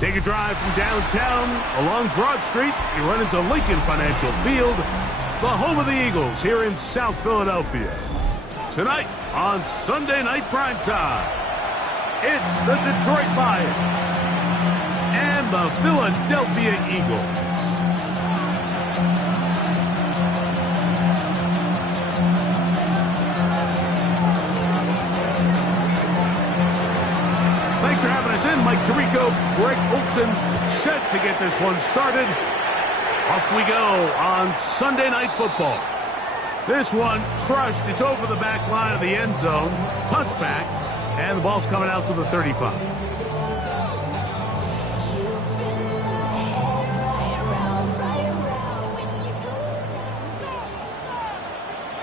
Take a drive from downtown along Broad Street. You run into Lincoln Financial Field, the home of the Eagles here in South Philadelphia. Tonight on Sunday Night Primetime, it's the Detroit Lions and the Philadelphia Eagles. Thanks for having us in. Mike Tirico, Greg Olson, set to get this one started. Off we go on Sunday Night Football. This one crushed. It's over the back line of the end zone. Touchback. And the ball's coming out to the 35.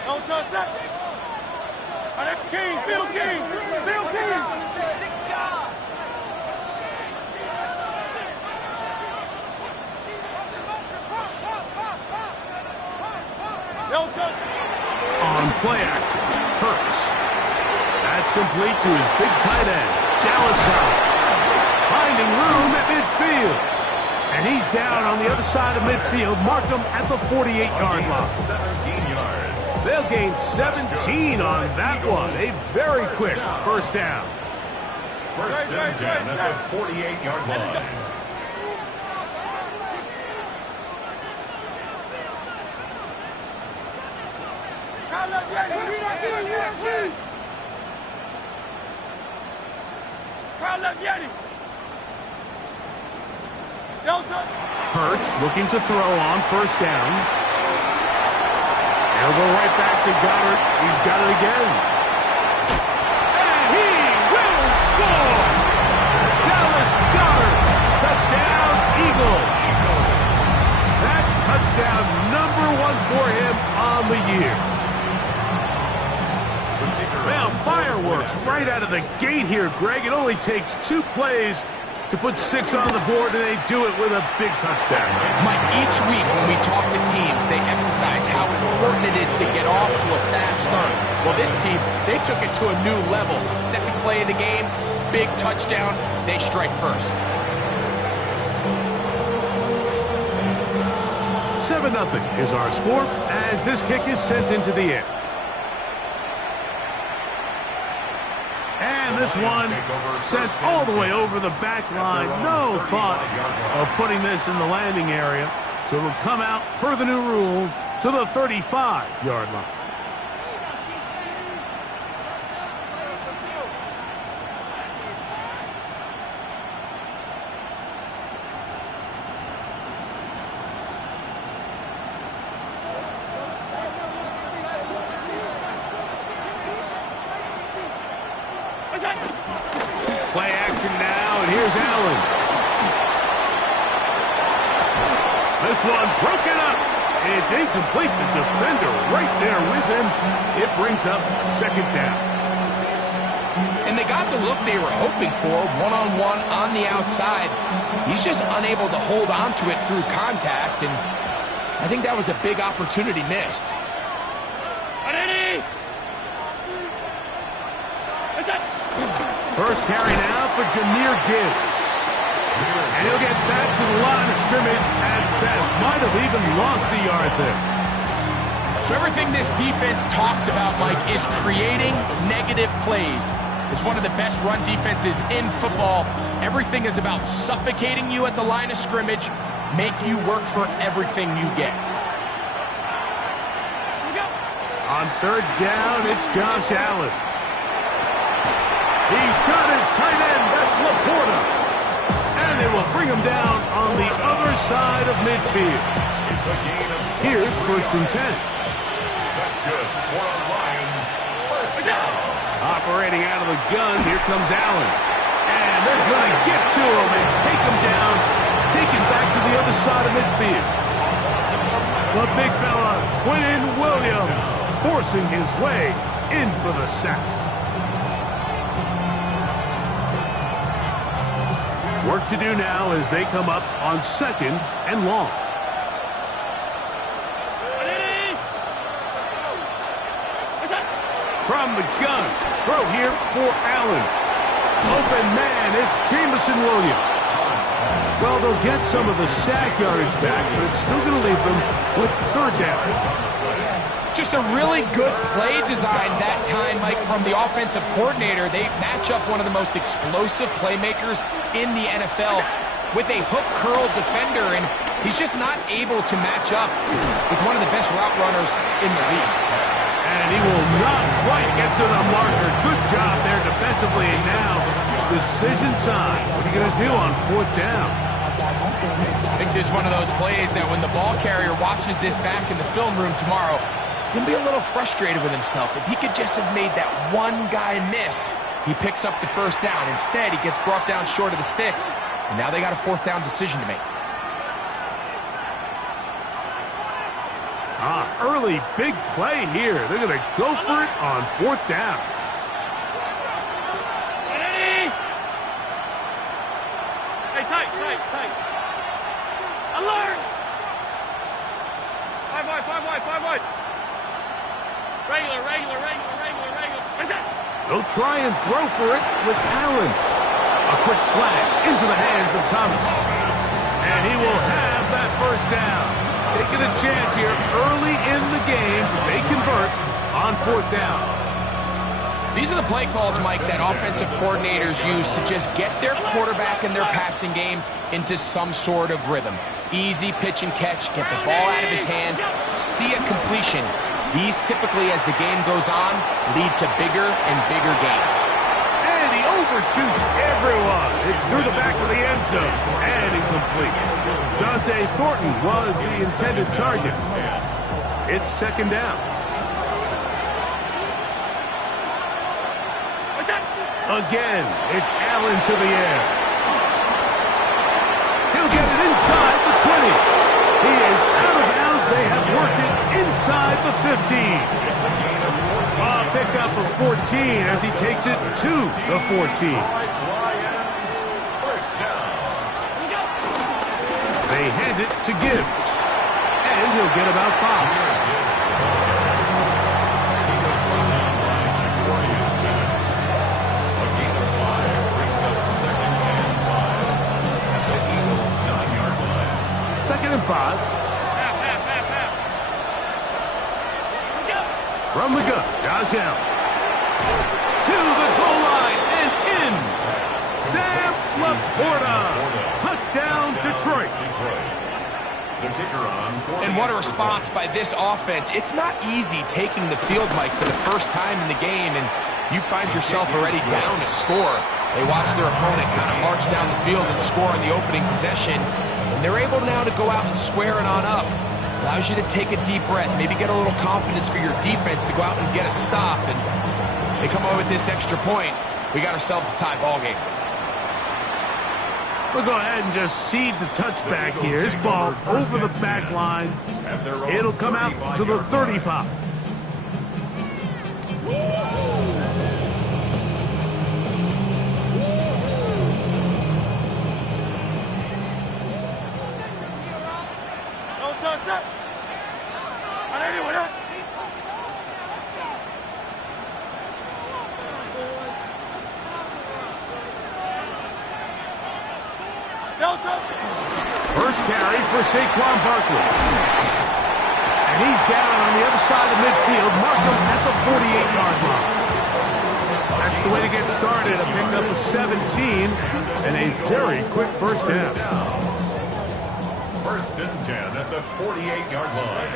Don't touch that. King, Phil King, Phil King. On play action, Hurts. That's complete to his big tight end, Dallas Goedert. Finding room at midfield. And he's down on the other side of midfield. Mark him at the 48-yard line. 17 yards. They'll gain 17 on that one. A very quick first down. First down at the 48-yard line. Hurts looking to throw on first down. They'll go right back to Goddard. He's got it again. And he will score! Dallas Goedert. Touchdown, Eagles. That touchdown #1 for him on the year. Well, fireworks right out of the gate here, Greg. It only takes 2 plays to put 6 on the board, and they do it with a big touchdown. Mike, each week when we talk to teams, they emphasize how important it is to get off to a fast start. Well, this team, they took it to a new level. Second play of the game, big touchdown, they strike first. 7-0 is our score as this kick is sent into the air. And this one sent all the way over the back line. No thought of putting this in the landing area. So it'll come out, per the new rule, to the 35-yard line. Play action now, and here's Allen. This one broken up. It's incomplete. The defender right there with him. It brings up second down. And they got the look they were hoping for, one-on-one on the outside. He's just unable to hold on to it through contact, and I think that was a big opportunity missed. First carry now for Jahmyr Gibbs. And he'll get back to the line of scrimmage at best. Might have even lost a yard there. So everything this defense talks about, Mike, is creating negative plays. It's one of the best run defenses in football. Everything is about suffocating you at the line of scrimmage, make you work for everything you get. On third down, it's Josh Allen. He's got his tight end. That's Laporta. And they will bring him down side of midfield. It's a gain of 20. Here's 1st and 10. That's good. For our Lions, first down. Operating out of the gun, here comes Allen. And they're going to get to him and take him down, take him back to the other side of midfield. The big fella, Quentin Williams, forcing his way in for the sack. Work to do now as they come up on 2nd and long. From the gun, throw here for Allen. Open man, it's Jamison Williams. Well, they'll get some of the sack yardage back, but it's still going to leave them with 3rd down. Just a really good play design that time, Mike, from the offensive coordinator. They match up one of the most explosive playmakers in the NFL with a hook curl defender, and he's just not able to match up with one of the best route runners in the league. And he will not quite get to the marker. Good job there defensively, and now decision time. What are you going to do on 4th down? I think this is one of those plays that when the ball carrier watches this back in the film room tomorrow, he's going to be a little frustrated with himself. If he could just have made that one guy miss, he picks up the 1st down. Instead, he gets brought down short of the sticks, and now they got a 4th down decision to make. Early big play here. They're going to go for it on 4th down. Hey, tight. Alert! 5 wide. Regular. They'll try and throw for it with Allen. A quick slant into the hands of Thomas. And he will have that 1st down. Taking a chance here early in the game. They convert on 4th down. These are the play calls, Mike, that offensive coordinators use to just get their quarterback and their passing game into some sort of rhythm. Easy pitch and catch, get the ball out of his hand, see a completion. These typically, as the game goes on, lead to bigger and bigger gains. And he overshoots everyone. It's through the back of the end zone and incomplete. Dante Thornton was the intended target. It's 2nd down. Again, it's Allen to the air. He'll get it inside the 20. He is out of bounds. They have worked it inside the 15. A pickup of 14 as he takes it to the 14. They hand it to Gibbs, and he'll get about 5. Second and 5. From the gun, Josh Allen. To the goal line and in. Sam Laporta. Touchdown, Detroit. And what a response by this offense. It's not easy taking the field, Mike, for the first time in the game, and you find yourself already down a score. They watch their opponent kind of march down the field and score on the opening possession, and they're able now to go out and square it on up. Allows you to take a deep breath, maybe get a little confidence for your defense to go out and get a stop, and they come away with this extra point. We got ourselves a tie ball game. We'll go ahead and just cede the touchback here. This ball over the back line. It'll come out to the 35. First carry for Saquon Barkley. And he's down on the other side of midfield. Mark him at the 48-yard line. That's the way to get started. A pickup of 17 and a very quick 1st down. 1st and 10 at the 48-yard line.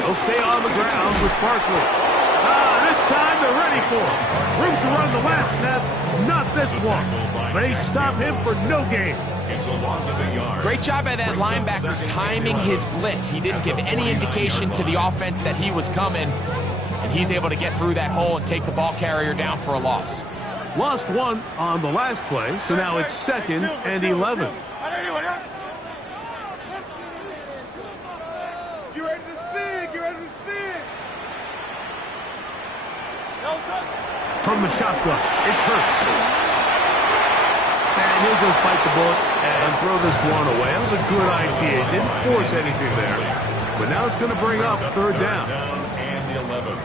He'll stay on the ground with Barkley. This time they're ready for him. Room to run the last snap, not this one. They stop him for no gain. It's a loss of a yard. Great job by that linebacker timing his blitz. He didn't give any indication to the offense that he was coming, and he's able to get through that hole and take the ball carrier down for a loss. Lost one on the last play, so now it's 2nd and 11. You ready to spin? Get ready to spin. From the shotgun, it's Hurts. And he'll just bite the bullet and throw this one away. That was a good idea. He didn't force anything there. But now it's going to bring up 3rd down. And the 11.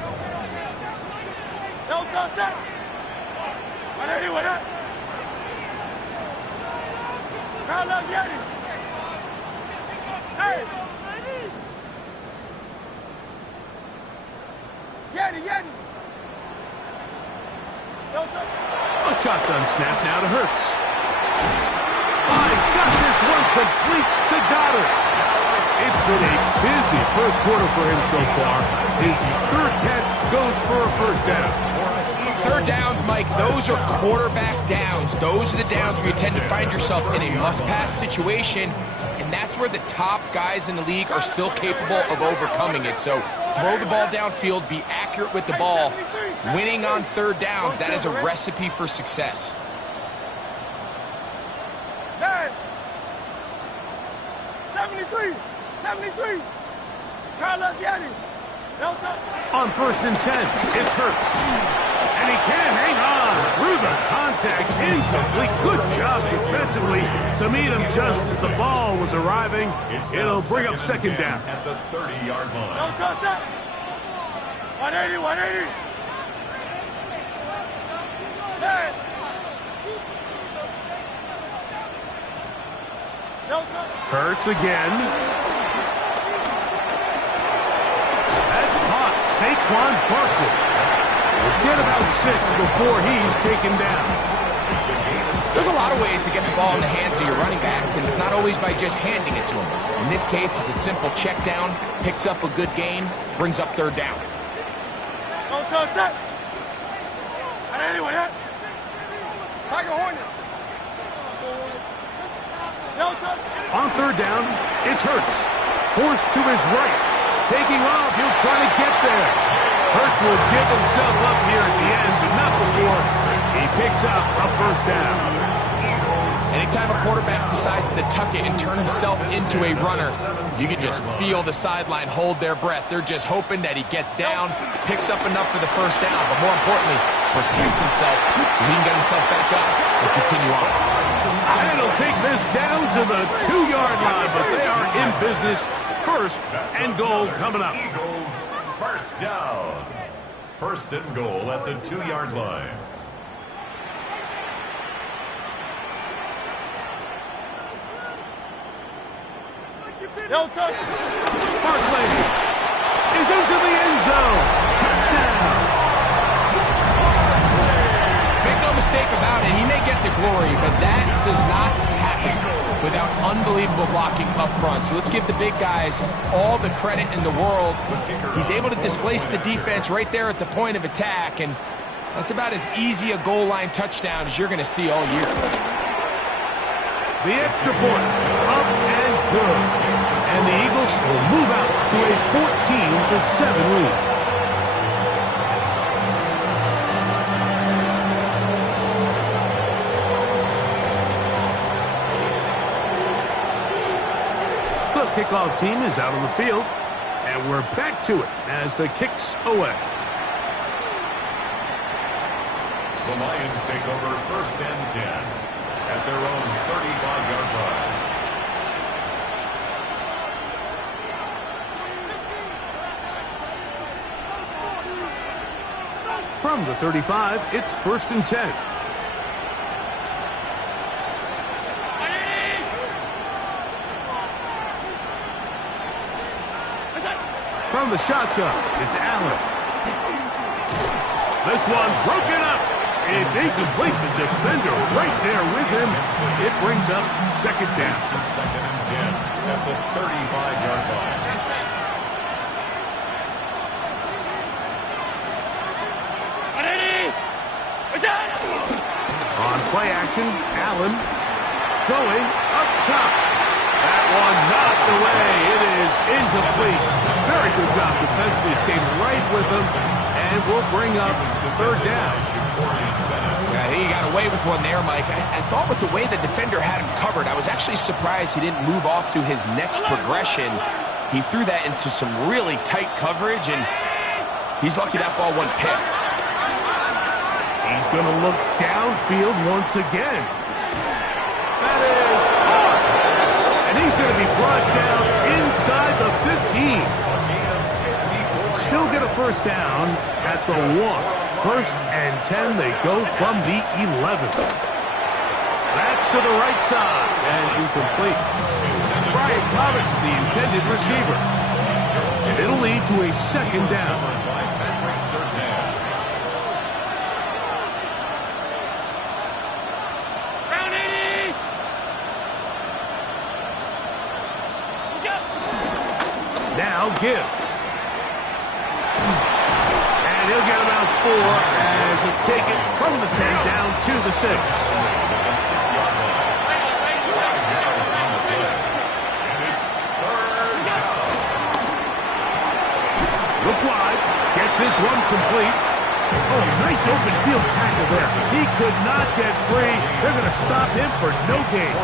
A shotgun snap now to Hurts. He's got this one complete to Goddard. It's been a busy first quarter for him so far. His 3rd catch goes for a 1st down. 3rd downs, Mike, those are quarterback downs. Those are the downs where you tend to find yourself in a must-pass situation, and that's where the top guys in the league are still capable of overcoming it. So throw the ball downfield, be accurate with the ball. Winning on 3rd downs, that is a recipe for success. 73. On 1st and 10, it's Hurts. And he can't hang on through the contact. Incomplete. Good job defensively to meet him just as the ball was arriving. It'll bring up 2nd down. At the 30-yard line. 180. Hurts again. That's caught. Saquon Barkley. We'll get about 6 before he's taken down. There's a lot of ways to get the ball in the hands of your running backs, and it's not always by just handing it to them. In this case, it's a simple check down, picks up a good gain, brings up 3rd down. On 3rd down, it's Hurts. Forced to his right. Taking off, he'll try to get there. Hurts will give himself up here at the end, but not before he picks up a 1st down. Anytime a quarterback decides to tuck it and turn himself into a runner, you can just feel the sideline hold their breath. They're just hoping that he gets down, picks up enough for the 1st down, but more importantly, protects himself so he can get himself back up and continue on. And he'll take this down to the 2-yard line, but they are in business. 1st and goal coming up. Eagles 1st down. 1st and goal at the 2-yard line. Barkley is into the end zone. Touchdown. Make no mistake about it, he may get the glory, but that does not happen without unbelievable blocking up front. So let's give the big guys all the credit in the world. He's able to displace the defense right there at the point of attack, and that's about as easy a goal line touchdown as you're going to see all year. The extra point, up and good. And the Eagles will move out to a 14-7 lead. The kickoff team is out on the field, and we're back to it as the kick's away. The Lions take over 1st and 10 at their own 35-yard line. From the 35, it's 1st and 10. From the shotgun, it's Allen. This one broken up. It's incomplete. The defender right there with him. It brings up 2nd down. To 2nd and 10 at the 35-yard line. On play action, Allen going up top. That one knocked away. It is incomplete. Very good job defensively. Stayed right with him, and will bring up third down. Yeah, he got away with one there, Mike. I thought with the way the defender had him covered, I was actually surprised he didn't move off to his next progression. He threw that into some really tight coverage, and he's lucky that ball wasn't picked. He's going to look downfield once again. That is hard. And he's going to be brought down inside the 15. Still get a first down at the 1. First and 10, they go from the 11. That's to the right side, and incomplete. Brian Thomas, the intended receiver. And it'll lead to a second down. Now Gibbs. And he'll get about 4 as he take it from the 10 down to the 6. Look wide. Get this one complete. Oh, nice open field tackle there. He could not get free. They're going to stop him for no gain.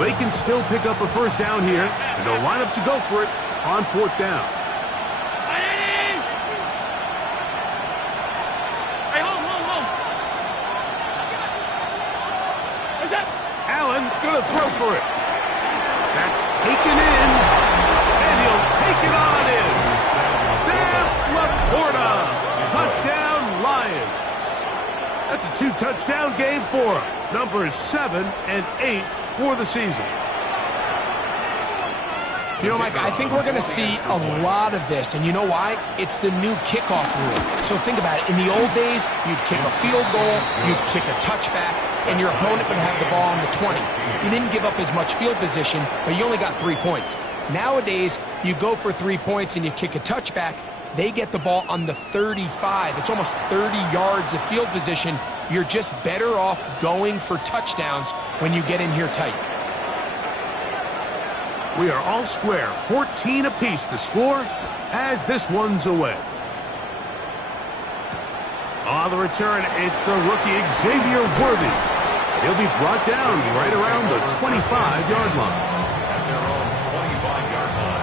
They can still pick up a first down here, and they'll line up to go for it on 4th down. Hey, hold. What's that? Allen's going to throw for it. That's taken in, and he'll take it on in. Sam Laporta, touchdown Lions. That's a 2-touchdown game for him. Numbers 7 and 8 for the season. You know, Mike, I think we're going to see a lot of this, and you know why? It's the new kickoff rule. So think about it. In the old days, you'd kick a field goal, you'd kick a touchback, and your opponent would have the ball on the 20. You didn't give up as much field position, but you only got 3 points. Nowadays, you go for 3 points and you kick a touchback, they get the ball on the 35. It's almost 30 yards of field position. You're just better off going for touchdowns when you get in here tight. We are all square, 14 apiece the score as this one's away. On the return, it's the rookie Xavier Worthy. He'll be brought down right around the 25-yard line. At their own 25-yard line.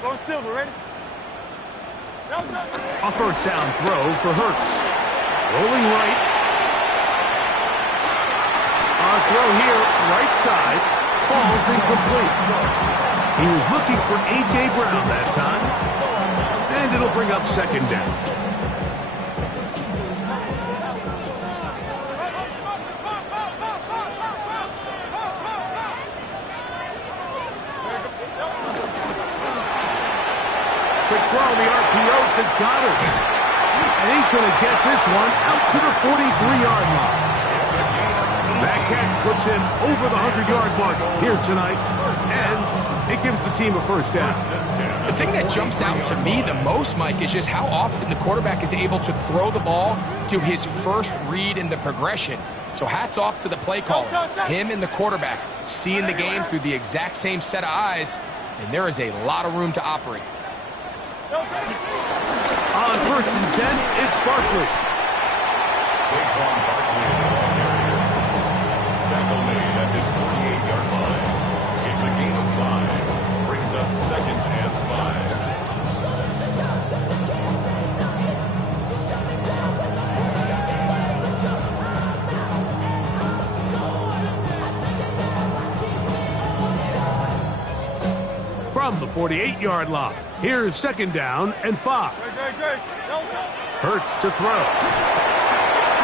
Going silver, ready? A first down throw for Hurts. Rolling right. Our throw here, right side, falls incomplete. He was looking for A.J. Brown that time. And it'll bring up second down. Quick throw on the RPO to Goddard. And he's going to get this one out to the 43-yard line. That catch puts him over the 100-yard mark here tonight. And it gives the team a first down. The thing that jumps out to me the most, Mike, is just how often the quarterback is able to throw the ball to his first read in the progression. So hats off to the play caller. Him and the quarterback seeing the game through the exact same set of eyes, and there is a lot of room to operate. On first and 10, it's Barkley. Saquon Barkley in the long area. Tackle made at his 48-yard line. It's a gain of 5. Brings up second and 5. from the 48-yard line. Here's second down and 5. Hurts to throw.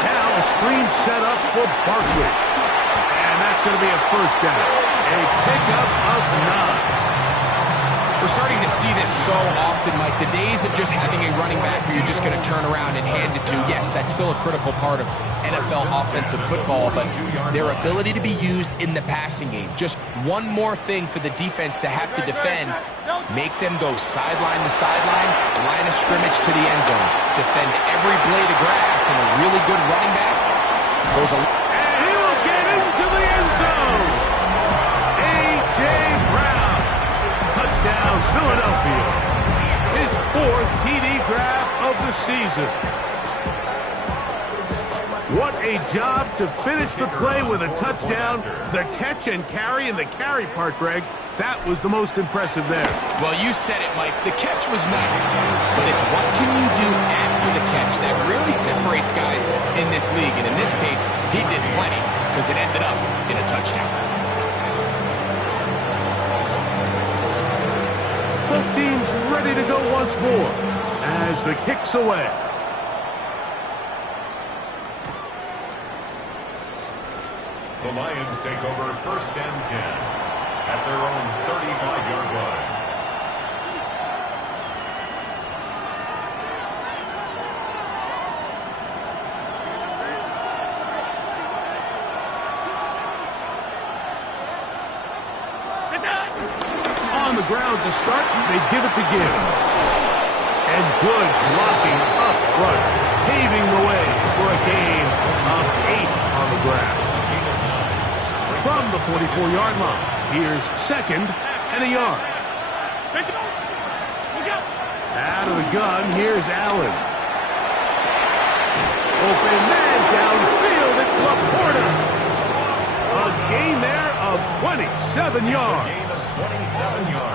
Now a screen set up for Barkley. And that's going to be a first down. A pickup of 9. We're starting to see this so often, Mike. The days of just having a running back who you're just going to turn around and hand it to, yes, that's still a critical part of NFL offensive football, but their ability to be used in the passing game, just one more thing for the defense to have to defend, make them go sideline to sideline, line of scrimmage to the end zone, defend every blade of grass, and a really good running back goes a... And he will get into the end zone! A.J. Brown. Touchdown, Philadelphia. His 4th TD grab of the season. What a job to finish the play with a touchdown. The catch and carry, and the carry part, Greg, that was the most impressive there. Well, you said it, Mike. The catch was nice, but it's what can you do after the catch that really separates guys in this league. And in this case, he did plenty because it ended up in a touchdown. Both teams ready to go once more as the kick's away. The Lions take over 1st and 10 at their own 35-yard line. On the ground to start, they give it to Gibbs. And good blocking up front, paving the way for a gain of 8 on the ground. From the 44-yard line, here's second and a yard. Out of the gun, here's Allen. Open man downfield, it's Laporta. A gain there of 27 yards.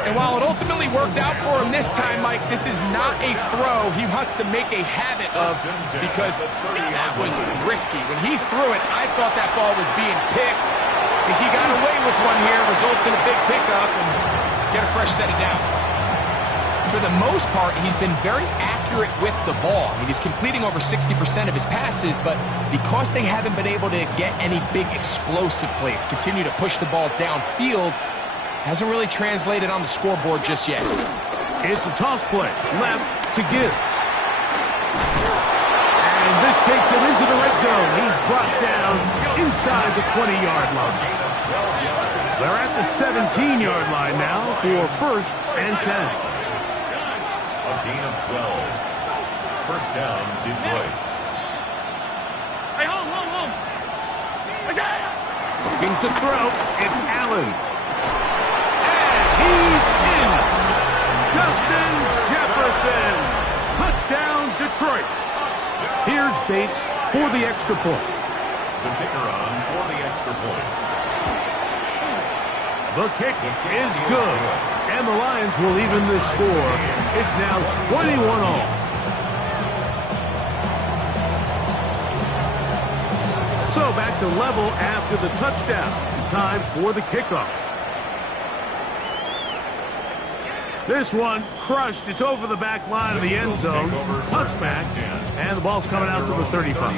And while it ultimately worked out for him this time, Mike, this is not a throw he wants to make a habit of because that was risky. When he threw it, I thought that ball was being picked. I think he got away with one here, results in a big pickup, and get a fresh set of downs. For the most part, he's been very accurate with the ball. I mean, he's completing over 60% of his passes, but because they haven't been able to get any big explosive plays, continue to push the ball downfield, hasn't really translated on the scoreboard just yet. It's a toss play, left to Gibbs. And this takes him into the red zone. He's brought down inside the 20-yard line. They're at the 17-yard line now for 1st and 10. A gain of 12. First down, Detroit. Hey, home. Looking to throw, it's Allen. He's in. Justin Jefferson. Touchdown, Detroit. Here's Bates for the extra point. The kicker on for the extra point. The kick is good. And the Lions will even this score. It's now 21-all. So back to level after the touchdown. Time for the kickoff. This one crushed. It's over the back line of the end zone. Touchback. And the ball's coming out to the 35.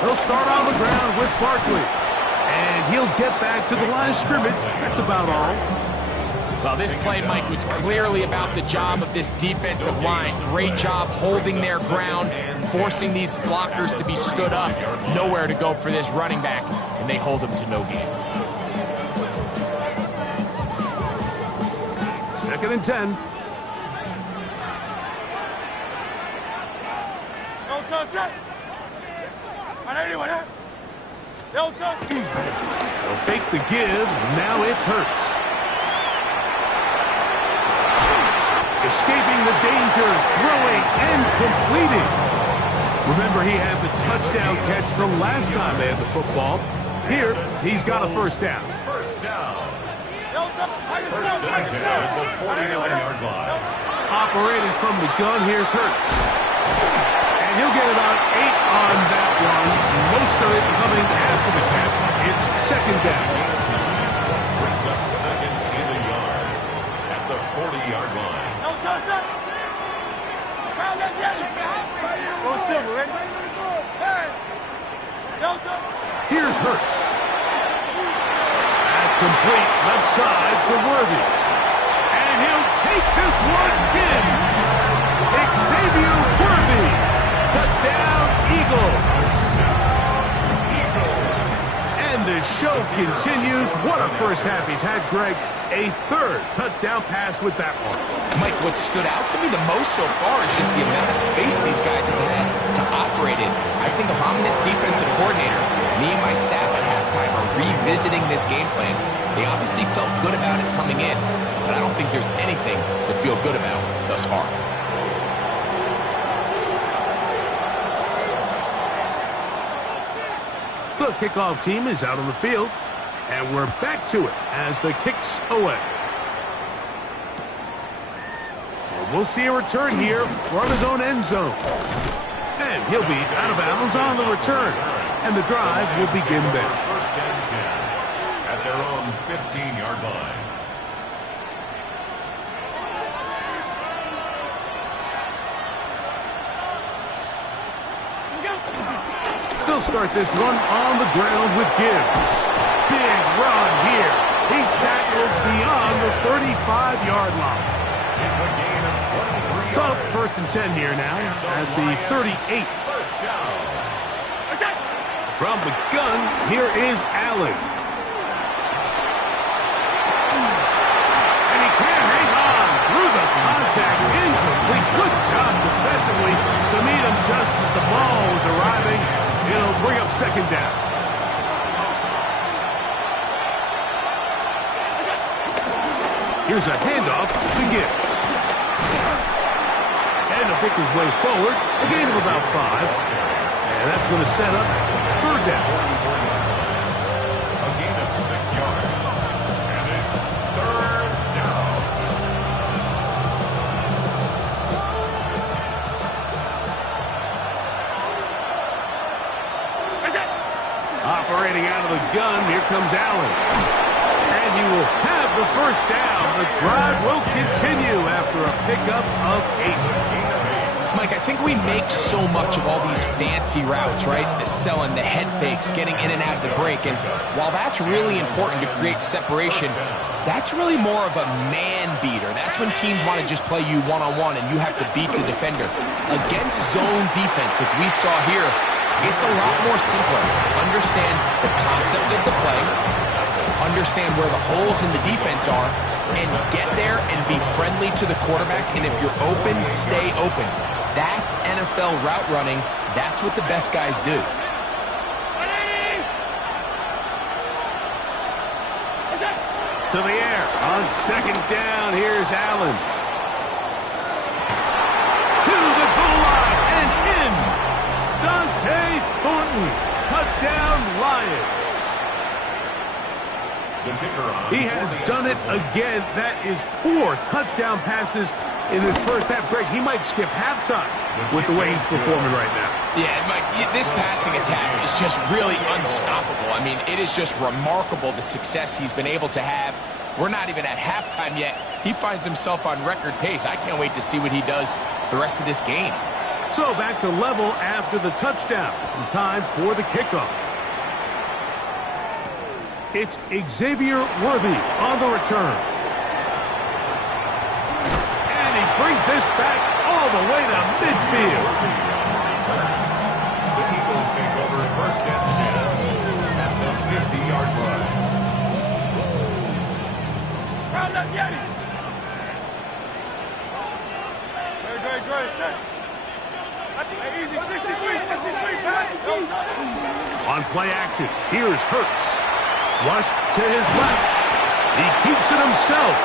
They'll start on the ground with Barkley. And he'll get back to the line of scrimmage. That's about all. Well, this play, Mike, was clearly about the job of this defensive line. Great job holding their ground, forcing these blockers to be stood up. Nowhere to go for this running back, and they hold him to no gain. 2nd and 10. They'll fake the give. Now it's Hurts. Escaping the danger, throwing and completing. Remember, he had the touchdown catch from last time they had the football. Here, he's got a first down. First down. First and 10 at the 49-yard line. Operating from the gun, here's Hurts. And he'll get about 8 on that one. Most of it coming after the catch. It's second down. Brings up second in the yard at the 40-yard line. Here's Hurts. That's complete left side to Worthy. And he'll take this one in. Xavier Worthy. Touchdown, Eagles. And the show continues. What a first half he's had, Greg. A third touchdown pass with that one. Mike, what stood out to me the most so far is just the amount of space these guys have had to operate in. I think if I'm this defensive coordinator, me and my staff at halftime are revisiting this game plan. They obviously felt good about it coming in, but I don't think there's anything to feel good about thus far. The kickoff team is out on the field, and we're back to it as the kick's away. And we'll see a return here from his own end zone. And he'll be out of bounds on the return, and the drive will begin there. First and 10 at their own 15-yard line. They'll start this one on the ground with Gibbs. Big run here. He's tackled beyond the 35-yard line. It's a gain of 23 So, yards. first and 10 here now at the 38. First down. From the gun, here is Allen. And he can't hang on through the contact. Incomplete. Good job defensively to meet him just as the ball was arriving. It'll bring up second down. Here's a handoff to Gibbs. And to pick his way forward, a gain of about 5. And that's going to set up third down. A gain of 6 yards. And it's third down. Operating out of the gun, here comes Allen. And he will have the first down. The drive will continue after a pickup of 8. Mike, I think we make so much of all these fancy routes, right? The selling, the head fakes, getting in and out of the break. And while that's really important to create separation, that's really more of a man beater. That's when teams want to just play you one-on-one and you have to beat the defender. Against zone defense, like we saw here, it's a lot more simpler. Understand the concept of the play, understand where the holes in the defense are, and get there and be friendly to the quarterback. And if you're open, stay open. That's NFL route running. That's what the best guys do. To the air on second down. Here's Allen. To the goal line and in. Dante Thornton. Touchdown, Lions. The kicker on He has done it again. That is 4 touchdown passes in his first half. Greg, he might skip halftime with the way he's performing right now. Yeah, Mike, this passing attack is just really unstoppable. I mean, it is just remarkable the success he's been able to have. We're not even at halftime yet. He finds himself on record pace. I can't wait to see what he does the rest of this game. So back to level after the touchdown. And time for the kickoff. It's Xavier Worthy on the return. And he brings this back all the way to midfield. The Eagles take over first and 10 at the 50-yard line. On play action, here's Hurts. Flushed to his left. He keeps it himself.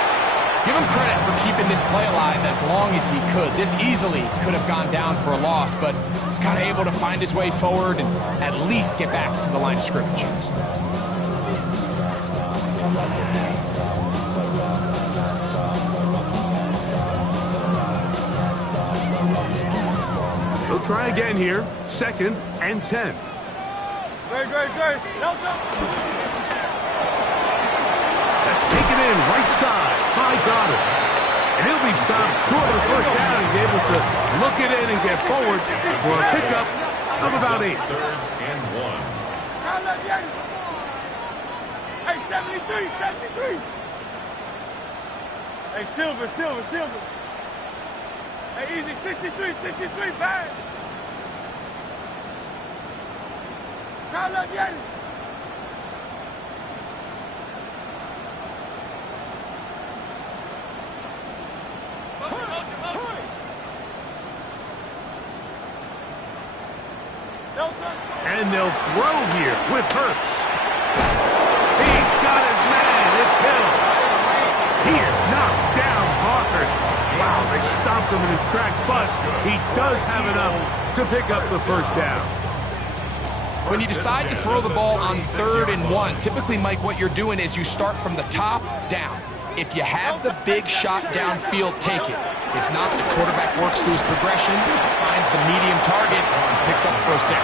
Give him credit for keeping this play alive as long as he could. This easily could have gone down for a loss, but he's kind of able to find his way forward and at least get back to the line of scrimmage. They'll try again here. 2nd and 10. That's taken in right side by Goddard. And he'll be stopped short of the first down. He's able to look it in and get forward for a pickup of about 8. 3rd and 1. Hey, 73, 73. Hey, Silver. Hey, easy, 63, bang. Count up, Yanni. And they'll throw here with Hurts. He got his man. It's Hill. He is knocked down hard. Wow, they stopped him in his tracks, but he does have enough to pick up the first down. When you decide to throw the ball on 3rd and 1, typically, Mike, what you're doing is you start from the top down. If you have the big shot downfield, take it. If not, the quarterback works through his progression, finds the medium target, and picks up the first down.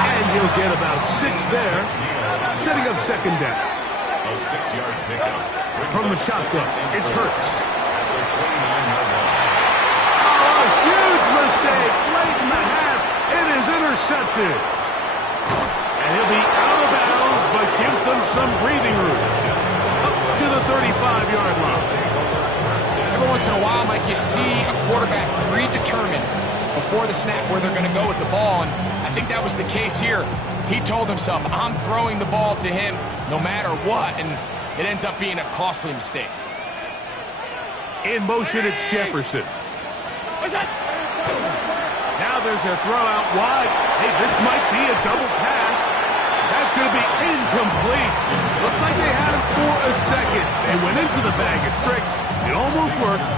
And he'll get about 6 there, setting up 2nd down. A 6-yard pickup. From the shotgun, it's Hurts. At the 29-yard line. Oh, huge mistake late in the half. It is intercepted. And he'll be out of bounds, but gives them some breathing room. Up to the 35-yard line. Every once in a while, Mike, you see a quarterback predetermined before the snap where they're going to go with the ball, and I think that was the case here. He told himself, I'm throwing the ball to him no matter what, and it ends up being a costly mistake. In motion, it's Jefferson. Now there's a throw out wide. Hey, this might be a double pass. That's going to be incomplete. Looked like they had it for a second. They went into the bag of tricks. It almost worked.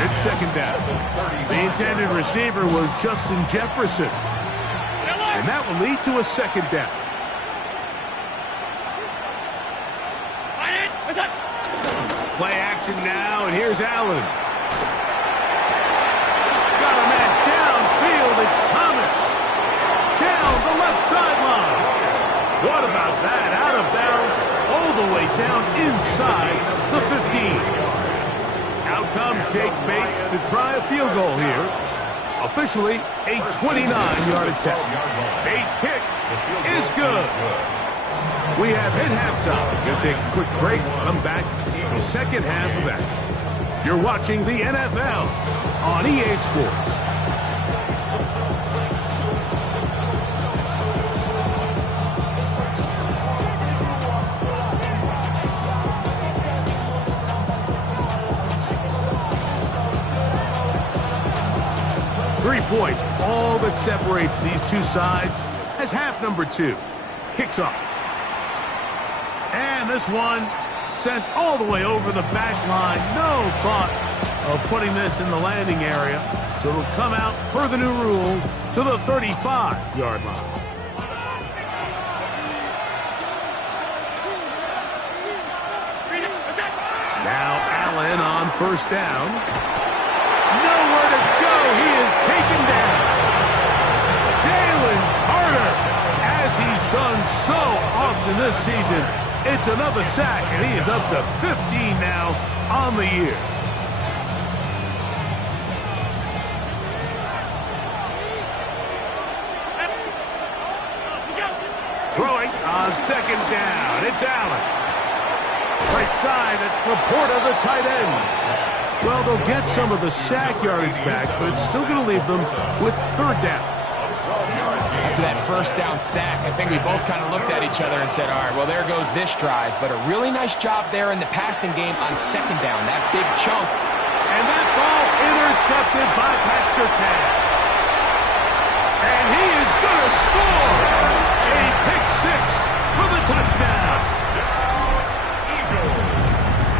It's 2nd down. The intended receiver was Justin Jefferson. And that will lead to a 2nd down. Play action now, and here's Allen. Got a man downfield. It's Thomas. Down the left sideline. What about that? Out of bounds, all the way down inside the 15. Out comes Jake Bates to try a field goal here. Officially, a 29-yard attempt. Bates' kick is good. We have hit halftime. Going to take a quick break. Come back for the second half of action. You're watching the NFL on EA Sports. Points, all that separates these two sides as half number 2 kicks off. And this one sent all the way over the back line. No thought of putting this in the landing area. So it'll come out per the new rule to the 35-yard line. Now Allen on 1st down. Nowhere to go. He is taken down. Jalen Carter, as he's done so often this season, it's another sack, and he is up to 15 now on the year. Throwing on 2nd down. It's Allen. Right side, it's Laporta, the tight end. Well, they'll get some of the sack yardage back, but it's still going to leave them with 3rd down. After that 1st down sack, I think we both kind of looked at each other and said, all right, well, there goes this drive. But a really nice job there in the passing game on 2nd down, that big chunk. And that ball intercepted by Pat Surtain. And he is going to score a pick 6 for the touchdown.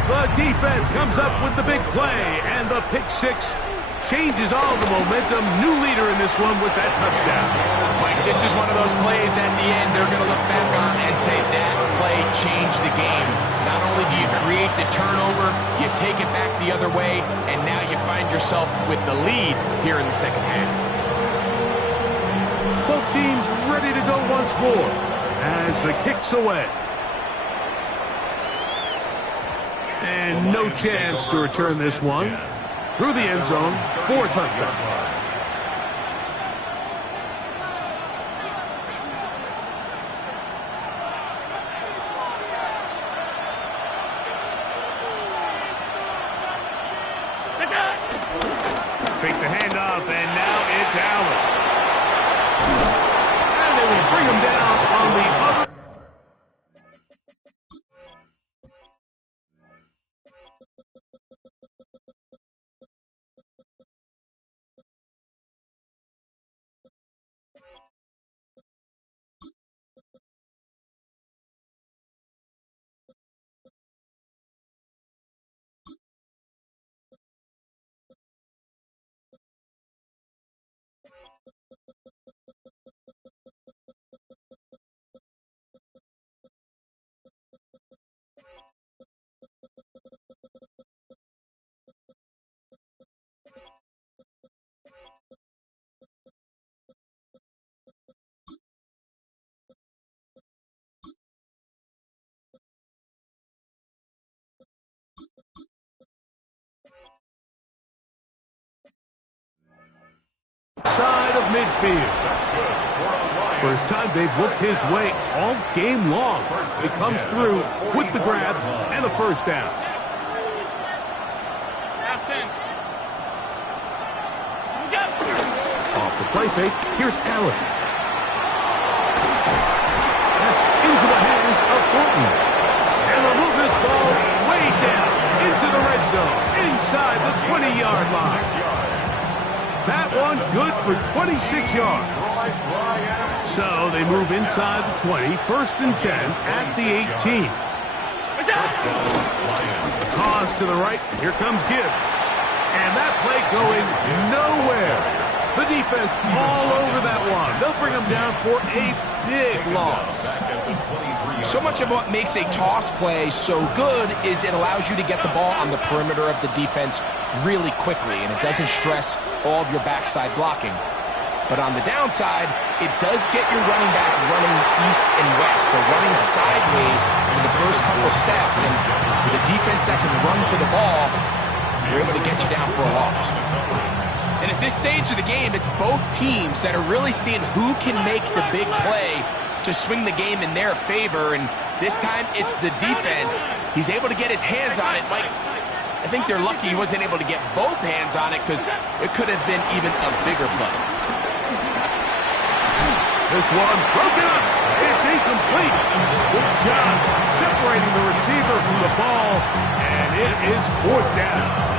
The defense comes up with the big play, and the pick 6 changes all the momentum. New leader in this one with that touchdown. Mike, this is one of those plays at the end they're going to look back on and say that play changed the game. Not only do you create the turnover, you take it back the other way, and now you find yourself with the lead here in the 2nd half. once more as the kick's away. And no chance to return this one. Through the end zone for a touchdown. Fake the handoff, and now it's Allen. And they will bring him down on the other. Side of midfield. First time they've looked his way all game long. He comes through with the grab and a first down. Off the play fake, here's Allen. That's into the hands of Thornton. And they'll move this ball way down into the red zone, inside the 20-yard line. That one good for 26 yards. So they move inside the 20, first and 10 at the 18. Toss to the right, here comes Gibbs. And that play going nowhere. The defense all over that one. They'll bring him down for a big loss. So much of what makes a toss play so good is it allows you to get the ball on the perimeter of the defense really quickly, and it doesn't stress all of your backside blocking. But on the downside, it does get your running back running east and west. They're running sideways for the first couple steps, and for the defense that can run to the ball, they're able to get you down for a loss. And at this stage of the game, it's both teams that are really seeing who can make the big play to swing the game in their favor, and this time it's the defense. He's able to get his hands on it. Mike, I think they're lucky he wasn't able to get both hands on it, because it could have been even a bigger play. This one broken up. It's incomplete. Good job separating the receiver from the ball, and it is fourth down.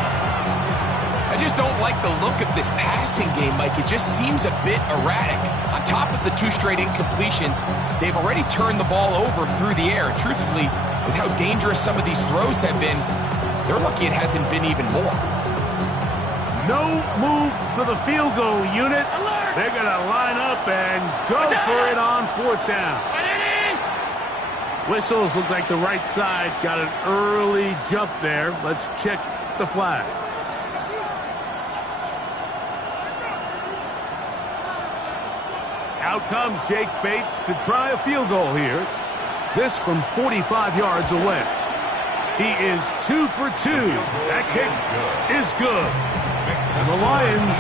I just don't like the look of this passing game, Mike. It just seems a bit erratic. On top of the two straight incompletions, they've already turned the ball over through the air. Truthfully, with how dangerous some of these throws have been, they're lucky it hasn't been even more. No move for the field goal unit. They're going to line up and go for it on fourth down. Whistles look like the right side got an early jump there. Let's check the flag. Out comes Jake Bates to try a field goal here. This from 45 yards away. He is 2 for 2. That kick is good. And the Lions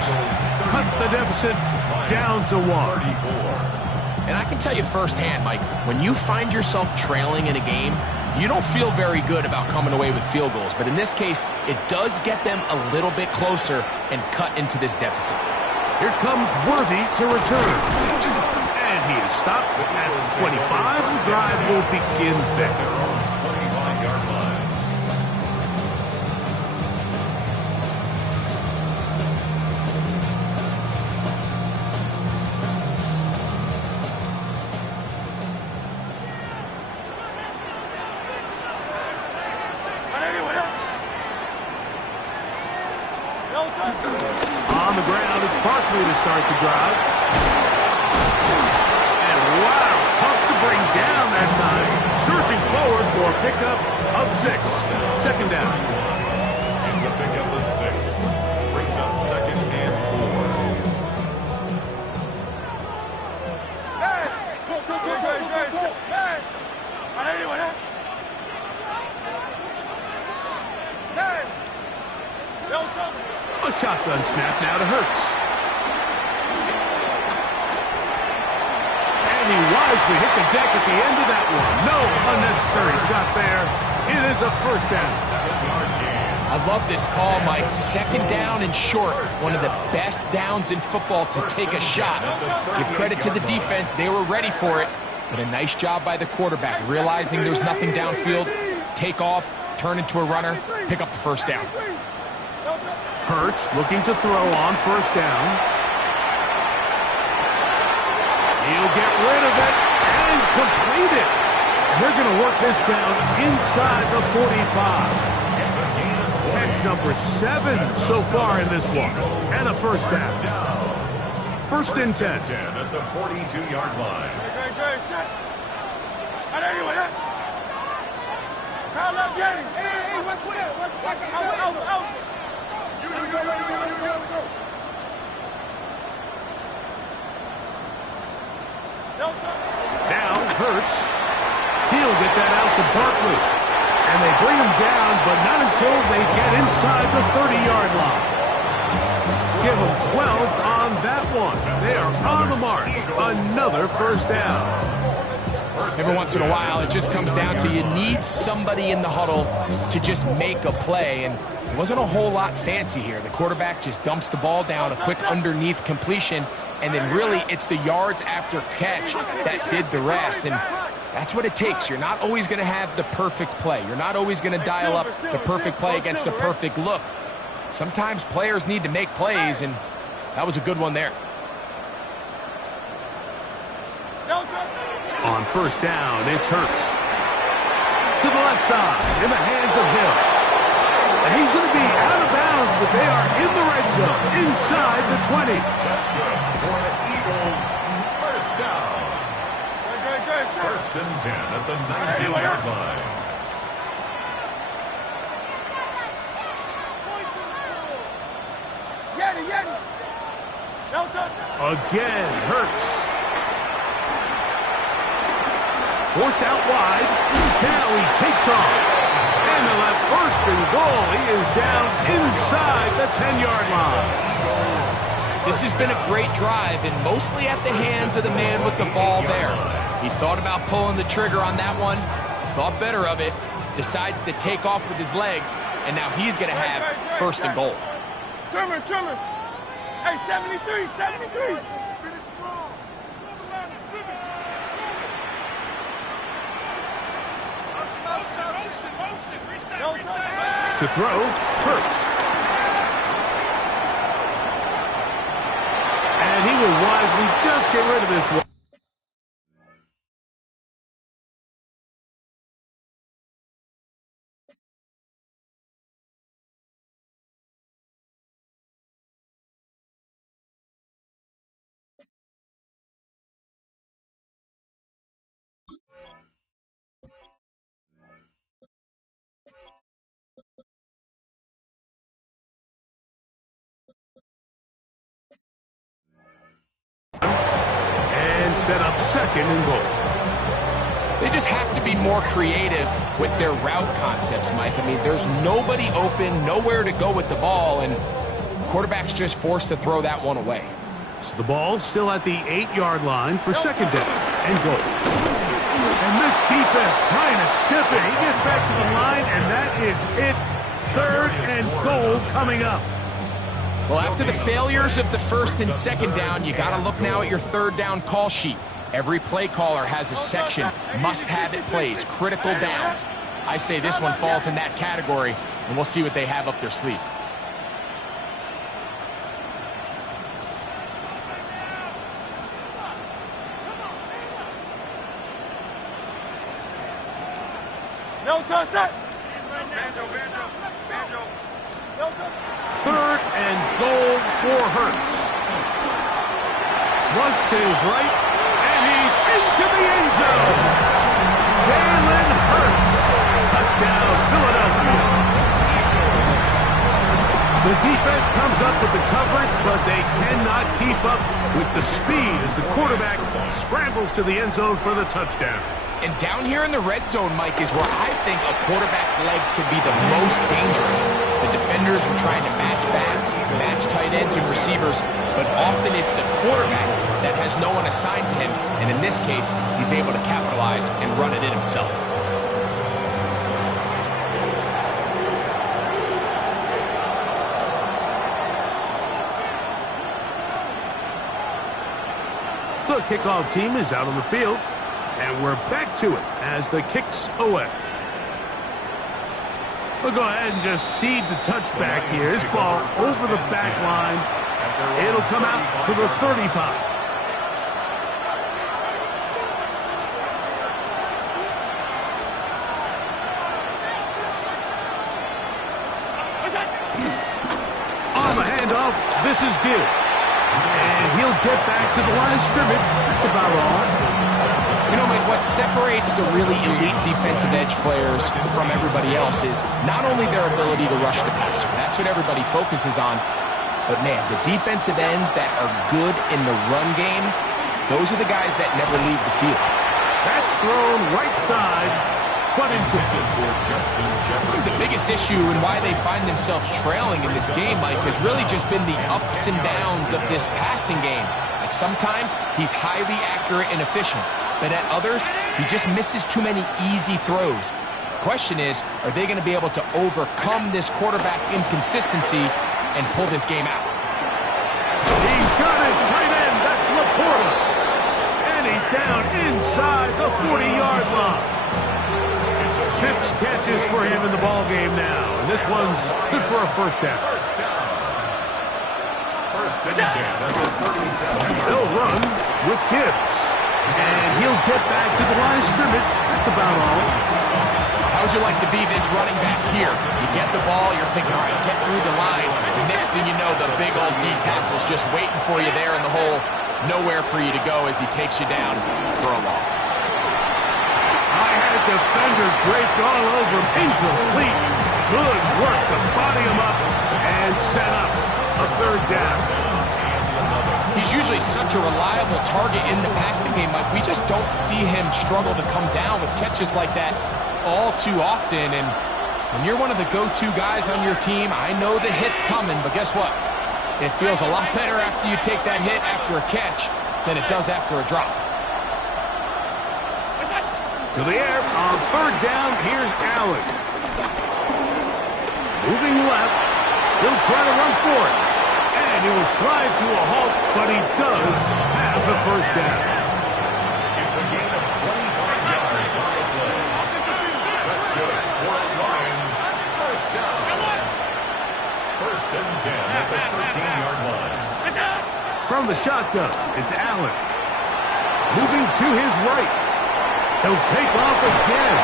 cut the deficit down to 1. And I can tell you firsthand, Mike, when you find yourself trailing in a game, you don't feel very good about coming away with field goals. But in this case, it does get them a little bit closer and cut into this deficit. Here comes Worthy to return. And he is stopped at the 25. The drive will begin there. 25-yard line. On the ground, it's Barkley to start the drive. And wow, tough to bring down that time. Surging forward for a pickup of 6. Second down. It's a pickup of 6. Brings up second and 4. Hey, go, go, go. snap now to Hurts. And he wisely hit the deck at the end of that one. No unnecessary shot there. It is a first down. I love this call, Mike. Second down and short. One of the best downs in football to take a shot. Give credit to the defense. They were ready for it. But a nice job by the quarterback, realizing there's nothing downfield. Take off, turn into a runner, pick up the first down. Hurts looking to throw on first down. He'll get rid of it and complete it. And they're going to work this down inside the 45. Catch number 7 so far in this one. And a first down. First and 10. At the 42-yard line. Now Hurts. He'll get that out to Barkley. And they bring him down, but not until they get inside the 30-yard line. Give them 12 on that one. They are on the mark. Another first down. Every once in a while, it just comes down to you need somebody in the huddle to just make a play. And it wasn't a whole lot fancy here. The quarterback just dumps the ball down, a quick underneath completion, and then really it's the yards after catch that did the rest. And that's what it takes. You're not always going to have the perfect play. You're not always going to dial up the perfect play against the perfect look. Sometimes players need to make plays, and that was a good one there. On first down, it's Hurts. To the left side, in the hands of Hill. And he's going to be out of bounds, but they are in the red zone, inside the 20. That's good for the Eagles. First down. First and 10 at the 19-yard line. Again, Hurts. Forced out wide. Now he takes off. And the left first and goal. He is down inside the 10-yard line. This has been a great drive, and mostly at the hands of the man with the ball there. He thought about pulling the trigger on that one, thought better of it, decides to take off with his legs, and now he's going to have first and goal. Trimmer. Hey, 73, 73. To throw, Hurts. And he will wisely just get rid of this one. And set up second and goal. They just have to be more creative with their route concepts, Mike. I mean, there's nobody open, nowhere to go with the ball, and quarterback's just forced to throw that one away. So the ball still at the 8-yard line for second down and goal. And this defense trying to stiff it. He gets back to the line, and that is it. Third and goal coming up. Well, after the failures of the first and second down, you got to look now at your third down call sheet. Every play caller has a section, must-have-it plays, critical downs. I say this one falls in that category, and we'll see what they have up their sleeve. No touch. Third and goal for Hurts. Flush to his right, and he's into the end zone. Jalen Hurts. Touchdown, Philadelphia. The defense comes up with the coverage, but they cannot keep up with the speed as the quarterback scrambles to the end zone for the touchdown. And down here in the red zone, Mike, is where I think a quarterback's legs can be the most dangerous. The defenders are trying to match backs, match tight ends and receivers, but often it's the quarterback that has no one assigned to him, and in this case, he's able to capitalize and run it in himself. The kickoff team is out on the field, and we're back to it as the kick's away. We'll go ahead and just seed the touchback here. This ball over the back line. It'll come out to the 35. On the handoff, this is good. And he'll get back to the line of scrimmage. That's about all. You know, Mike, what separates the really elite defensive edge players from everybody else is not only their ability to rush the passer. That's what everybody focuses on. But, man, the defensive ends that are good in the run game, those are the guys that never leave the field. That's thrown right side, but incomplete. The biggest issue and why they find themselves trailing in this game, Mike, has really just been the ups and downs of this passing game. And sometimes he's highly accurate and efficient, but at others, he just misses too many easy throws. The question is, are they going to be able to overcome this quarterback inconsistency and pull this game out? He's got his tight end. That's Laporta. And he's down inside the 40-yard line. 6 catches for him in the ball game now. And this one's good for a first down. First and 10 at the 37. They'll run with Gibbs. And he'll get back to the line of scrimmage. That's about all. How would you like to be this running back here? You get the ball, you're thinking, all right, get through the line. The next thing you know, the big old D tackle's just waiting for you there in the hole. Nowhere for you to go as he takes you down for a loss. I had defenders draped all over him. Incomplete. Good work to body him up and set up a third down. He's usually such a reliable target in the passing game, Mike. We just don't see him struggle to come down with catches like that all too often. And when you're one of the go-to guys on your team, I know the hit's coming, but guess what? It feels a lot better after you take that hit after a catch than it does after a drop. To the air on third down, here's Allen. Moving left, he'll try to run for it. And he will slide to a halt, but he does have the first down. It's a gain of 25 yards on the play. That's good for the Lions. First down. First and 10 at the 13-yard line. From the shotgun, it's Allen. Moving to his right. He'll take off again.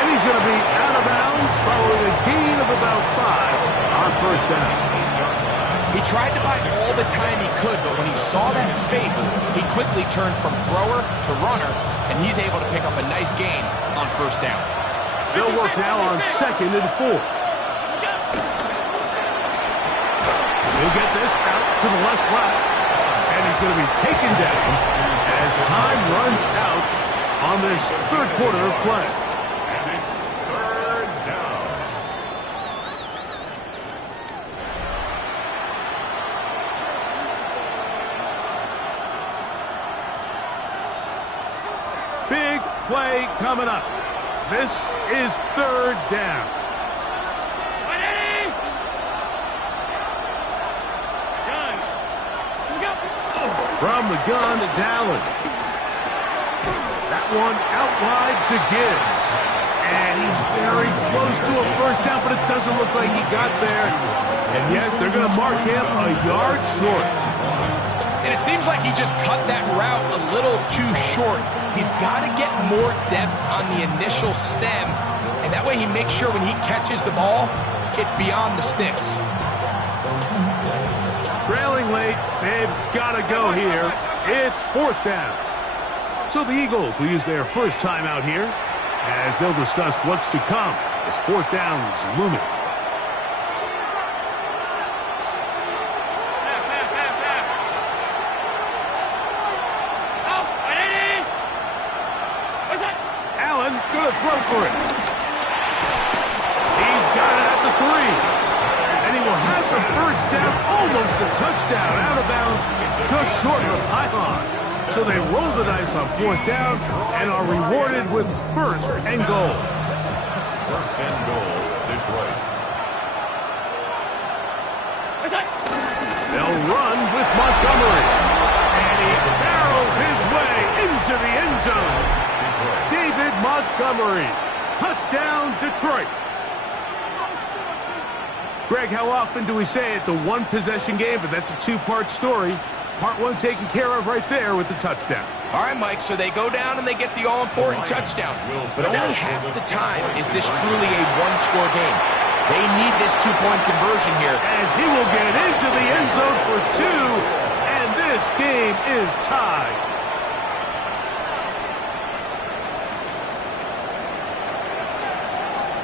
And he's going to be out of bounds following a gain of about 5 on first down. He tried to buy all the time he could, but when he saw that space, he quickly turned from thrower to runner, and he's able to pick up a nice gain on first down. They'll work now on 2nd and 4. He'll get this out to the left flat, and he's going to be taken down as time runs out on this third quarter of play. And it's third down. Big play coming up. This is third down. From the gun, it's Allen. That one out wide to Gibbs. And he's very close to a first down, but it doesn't look like he got there. And yes, they're going to mark him a yard short. And it seems like he just cut that route a little too short. He's got to get more depth on the initial stem, and that way he makes sure when he catches the ball, it's beyond the sticks. Trailing late, they've got to go here. It's fourth down. So the Eagles will use their first time out here as they'll discuss what's to come as fourth down is looming. throw for it. He's got it at the 3. And he will have the first down, almost a touchdown, out of bounds, just short of the pylon. So they roll the dice on 4th down and are rewarded with first and goal. First and goal, Detroit. They'll run with Montgomery. And he barrels his way into the end zone. David Montgomery. Touchdown, Detroit. Greg, how often do we say it's a one-possession game, but that's a two-part story? Part 1 taken care of right there with the touchdown. All right, Mike, so they go down and they get the all-important touchdown. But only half the time is this truly a one-score game. They need this two-point conversion here. And he will get into the end zone for 2, and this game is tied.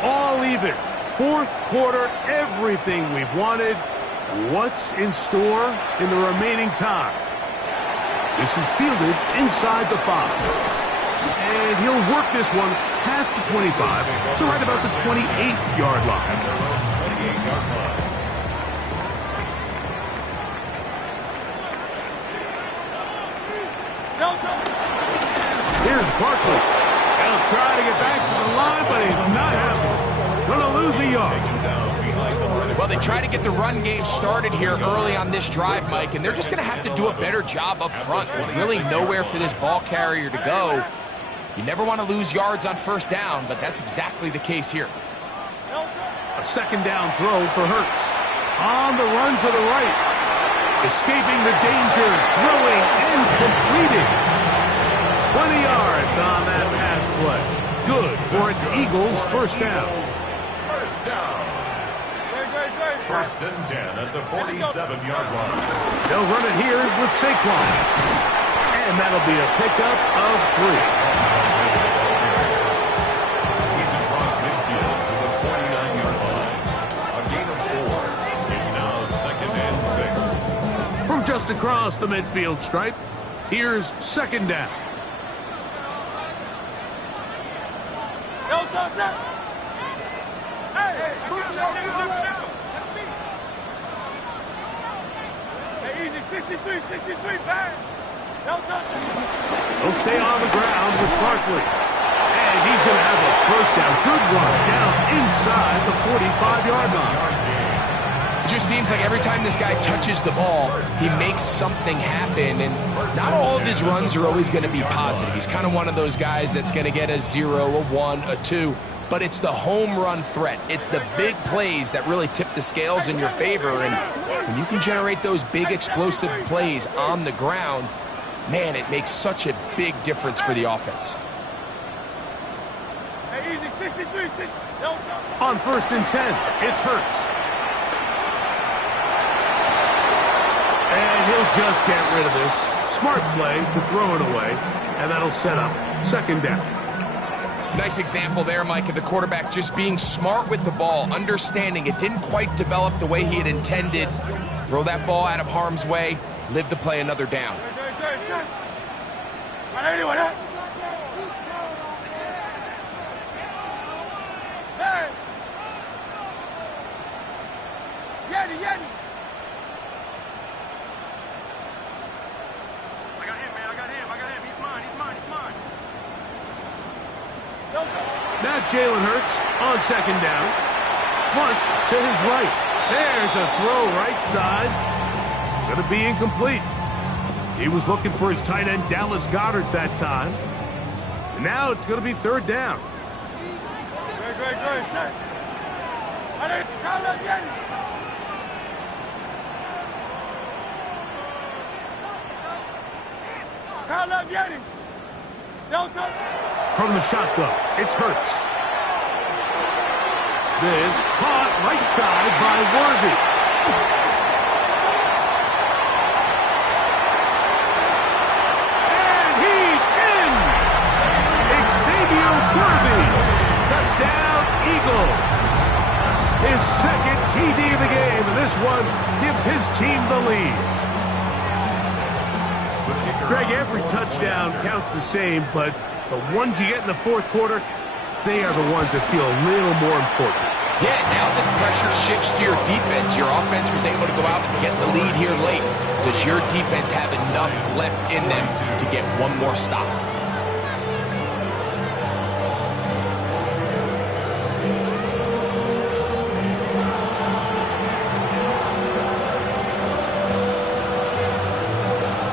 All even. 4th quarter, everything we've wanted. What's in store in the remaining time? This is fielded inside the 5. And he'll work this one past the 25 to right about the 28-yard line. Here's Barkley. He'll try to get back to the line, but he's not happy. Gonna lose a yard. Well, they try to get the run game started here early on this drive, Mike, and they're just going to have to do a better job up front. There's really nowhere for this ball carrier to go. You never want to lose yards on 1st down, but that's exactly the case here. A 2nd down throw for Hurts. On the run to the right. Escaping the danger, throwing and completing. 20 yards on that pass play. Good for an Eagles 1st down. First down. First and 10 at the 47-yard line. They'll run it here with Saquon. And that'll be a pickup of 3. He's across midfield to the 49-yard line. A gain of 4. It's now 2nd and 6. From just across the midfield stripe, here's 2nd down. Easy, 63, bang. He'll stay on the ground with Barkley. And he's going to have a 1st down. Good run down inside the 45-yard line. It just seems like every time this guy touches the ball, he makes something happen, and not all of his runs are always going to be positive. He's kind of one of those guys that's going to get a 0, a 1, a 2, but it's the home run threat. It's the big plays that really tip the scales in your favor, and when you can generate those big explosive plays on the ground, man, it makes such a big difference for the offense. Easy, 63, 6. On 1st and 10, it's Hurts. And he'll just get rid of this. Smart play to throw it away, and that'll set up 2nd down. Nice example there, Mike, of the quarterback just being smart with the ball, understanding it didn't quite develop the way he had intended. Throw that ball out of harm's way, live to play another down. Now Jalen Hurts on 2nd down. Flush to his right. There's a throw right side. It's going to be incomplete. He was looking for his tight end Dallas Goedert that time. And now it's going to be 3rd down. From the shotgun, it's Hurts. This caught right side by Worthy. And he's in! Xavier Worthy. Touchdown, Eagles. His 2nd TD of the game, and this one gives his team the lead. Greg, every touchdown counts the same, but the ones you get in the 4th quarter, they are the ones that feel a little more important. Yeah, now that pressure shifts to your defense, your offense was able to go out and get the lead here late. Does your defense have enough left in them to get one more stop?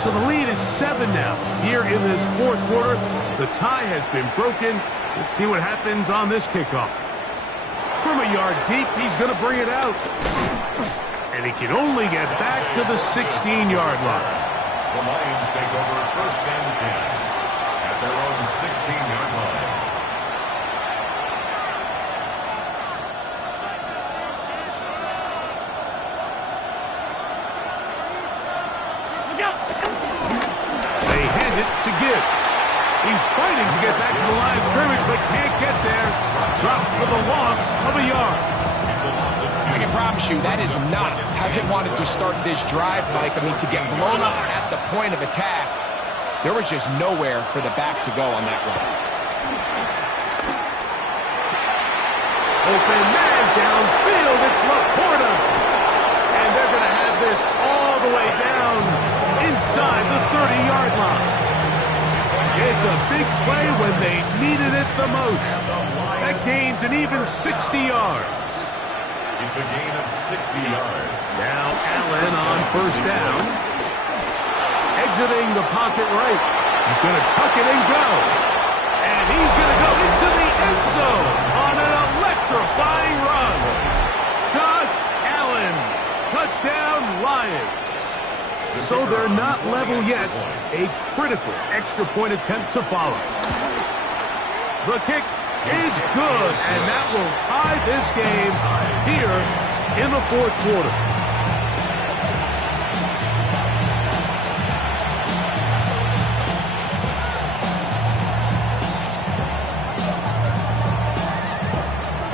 So the lead is 7 now. Here in this fourth quarter, the tie has been broken. Let's see what happens on this kickoff. From a yard deep, he's going to bring it out. And he can only get back to the 16-yard line. The Lions take over 1st and 10 at their own 16-yard line. They hand it to Gibbs. He's fighting to get back to the line of scrimmage, but can't get there. Dropped for the loss of a yard. It's a loss of 2. I can promise you that is not how they wanted to start this drive, Mike. I mean, to get blown up at the point of attack, there was just nowhere for the back to go on that run. Open man downfield. It's Laporta. And they're going to have this all the way down inside the 30-yard line. It's a big play when they needed it the most. That gains an even 60 yards. It's a gain of 60 yards. Now Allen on 1st down. Exiting the pocket right. He's going to tuck it and go. And he's going to go into the end zone on an electrifying run. Josh Allen. Touchdown Lions. So they're not level yet. A critical extra point attempt to follow. The kick is good, and that will tie this game here in the fourth quarter.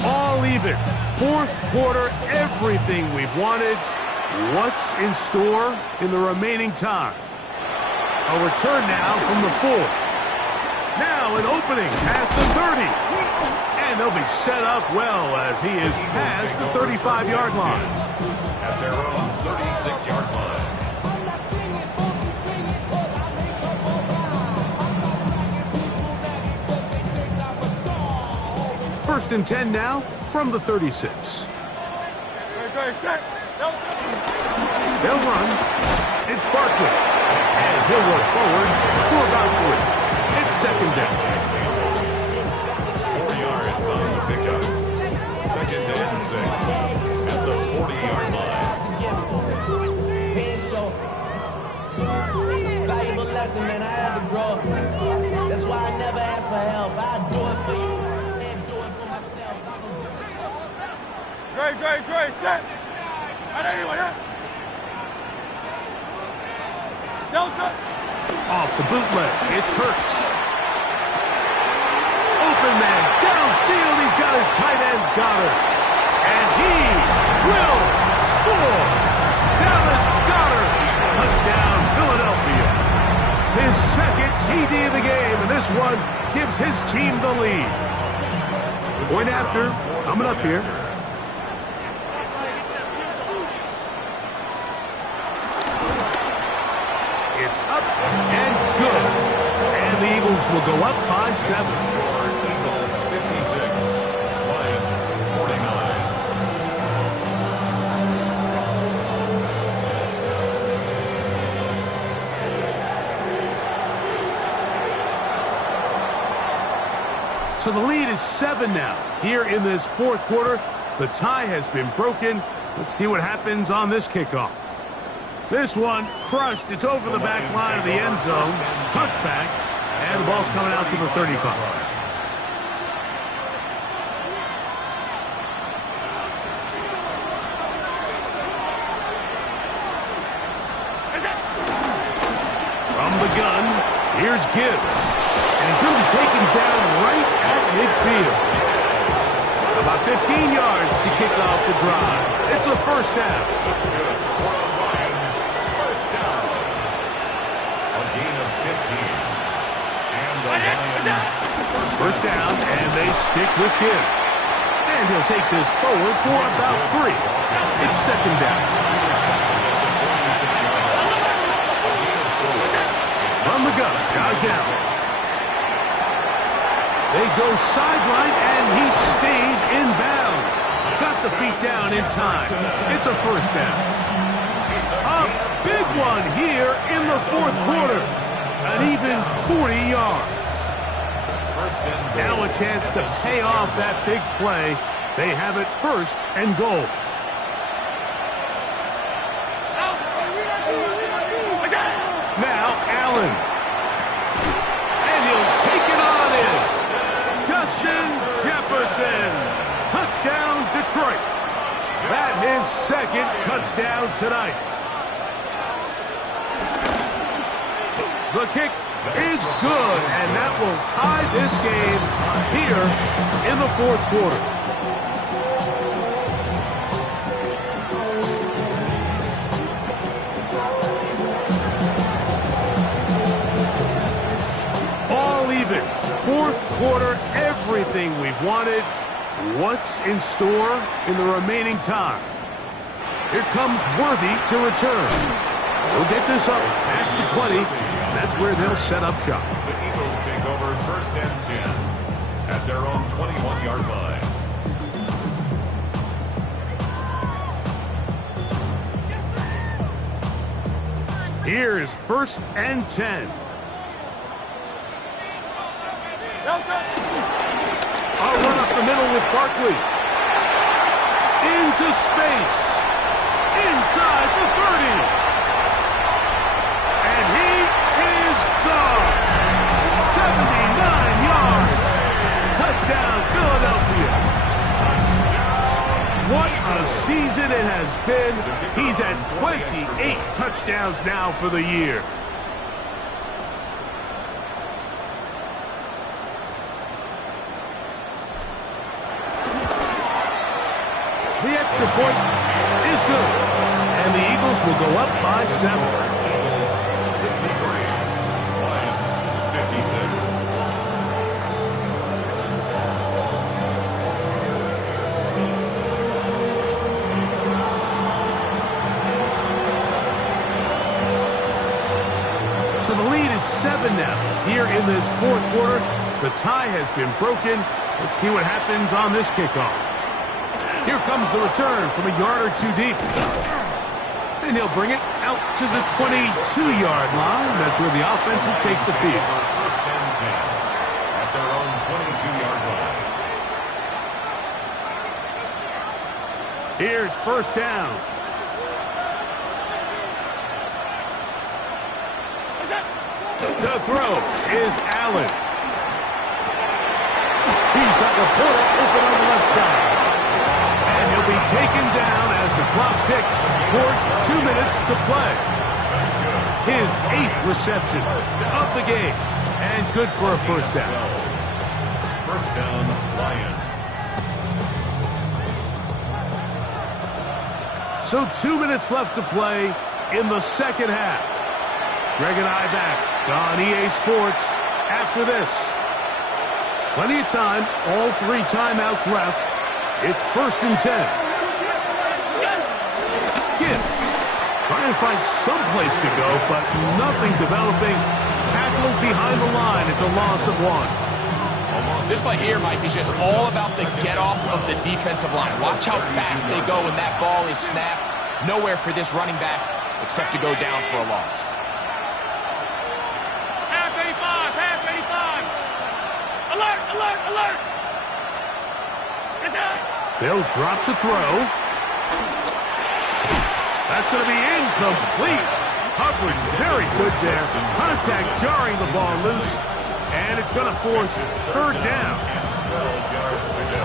All even. Fourth quarter, everything we've wanted. What's in store in the remaining time? A return now from the 4. Now an opening past the 30. And they'll be set up well as he is past the 35-yard line. At their own 36-yard line. First and 10 now from the 36. They'll run. It's Barkley. And he'll work forward for about 3. It's 2nd down. 4 yards on the pickup. 2nd and 6 at the 40-yard line. Valuable lesson, man. I had to grow up. That's why I never ask for help. I do it for you and do it for myself. Great, set. Anyway, Delta. Off the bootleg, it's Hurts. Open man, downfield, he's got his tight end, Goddard. And he will score. Dallas Goddard, touchdown, Philadelphia. His 2nd TD of the game, and this one gives his team the lead. Point after, coming up here. It's up and good. And the Eagles will go up by 7. Eagles 56, Lions 49. So the lead is 7 now. Here in this fourth quarter, the tie has been broken. Let's see what happens on this kickoff. This one crushed. It's over the back line of the end zone. Touchback. And the ball's coming out to the 35. From the gun, here's Gibbs. And he's going to be taken down right at midfield. About 15 yards to kick off the drive. It's a 1st down. That's good for the Lions. 1st down. A gain of 15. And the Lions' 1st First down, and they stick with Gibbs. And he'll take this forward for about 3. It's second down. From the gun, Josh Allen. They go sideline, and he stays in bounds. Got the feet down in time. It's a first down. A big one here in the fourth quarter. An even 40 yards. Now a chance to pay off that big play. They have it first and goal. Now Allen. And he'll take it on in. Justin Jefferson. Touchdown, Detroit. That his second touchdown tonight. The kick is good, and that will tie this game here in the fourth quarter. All even. Fourth quarter, everything we've wanted. What's in store in the remaining time? Here comes Worthy to return. He'll get this up past the 20. That's where they'll set up shop. The Eagles take over first and 10 at their own 21-yard line. Here's first and 10. I'll run up the middle with Barkley. Into space. Inside the 30. And he is gone. 79 yards. Touchdown, Philadelphia. What a season it has been. He's at 28 touchdowns now for the year. The extra point is good. And the Eagles will go up by 7. 63. Lions 56. So the lead is 7 now. Here in this fourth quarter, the tie has been broken. Let's see what happens on this kickoff. Here comes the return from a yard or 2 deep. And he'll bring it out to the 22-yard line. That's where the offense will take the field. First and 10 at their own 22-yard line. Here's first down. To throw is Allen. He's got Laporta open on the left side. And he'll be taken down as the clock ticks towards 2 minutes to play. His 8th reception of the game. And good for a first down. First down, Lions. So 2 minutes left to play in the second half. Greg and I back on EA Sports after this. Plenty of time, all 3 timeouts left. It's first and 10. Gibbs trying to find some place to go, but nothing developing. Tackled behind the line. It's a loss of 1. This play here, Mike, is just all about the get-off of the defensive line. Watch how fast they go when that ball is snapped. Nowhere for this running back except to go down for a loss. Half 85, half 85. Alert, alert, alert. Get down. They'll drop to throw. That's going to be incomplete. Coverage very good there. Contact jarring the ball loose. And it's going to force third down. 12 yards to go.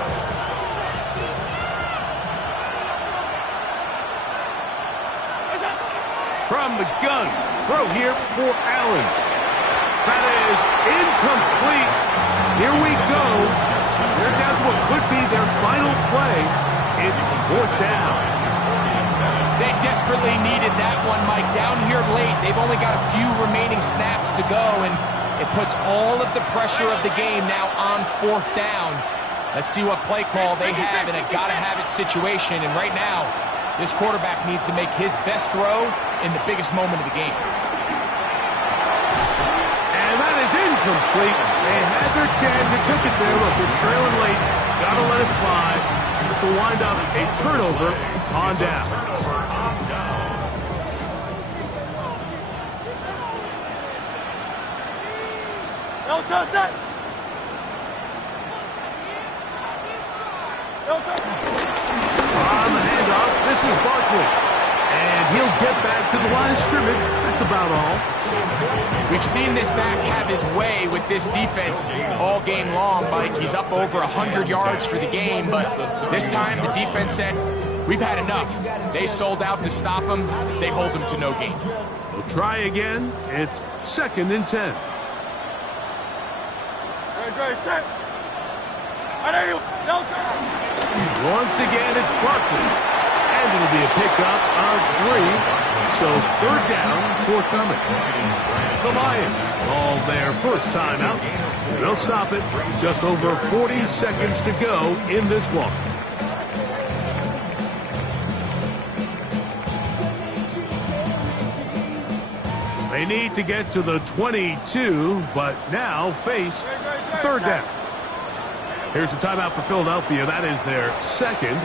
From the gun. Throw here for Allen. That is incomplete. Here we go. They're down to what could be their final play. It's fourth down. They desperately needed that one, Mike. Down here late, they've only got a few remaining snaps to go, and It puts all of the pressure of the game now on 4th down. Let's see what play call they have in a gotta-have-it situation. And right now, this quarterback needs to make his best throw in the biggest moment of the game. And that is incomplete. They had their chance. They took it there. Look, they're trailing late. Got to let it fly. This will wind up a turnover on down. No touch that. On the handoff, this is Barkley. And he'll get back to the line of scrimmage. That's about all. We've seen this back have his way with this defense all game long, Mike. He's up over 100 yards for the game, but this time the defense said, we've had enough. They sold out to stop him. They hold him to no gain. We'll try again. It's 2nd and 10. Once again, it's Barkley. And it'll be a pickup of 3. So 3rd down, forthcoming. The Lions call their first timeout. They'll stop it. Just over 40 seconds to go in this one. They need to get to the 22, but now face 3rd down. Here's the timeout for Philadelphia. That is their 2nd.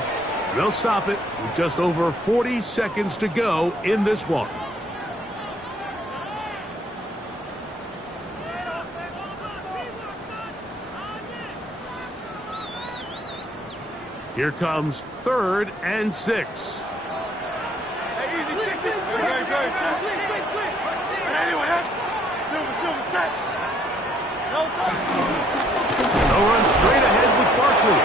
They'll stop it with just over 40 seconds to go in this one. Here comes 3rd and 6. They'll run straight ahead with Barkley.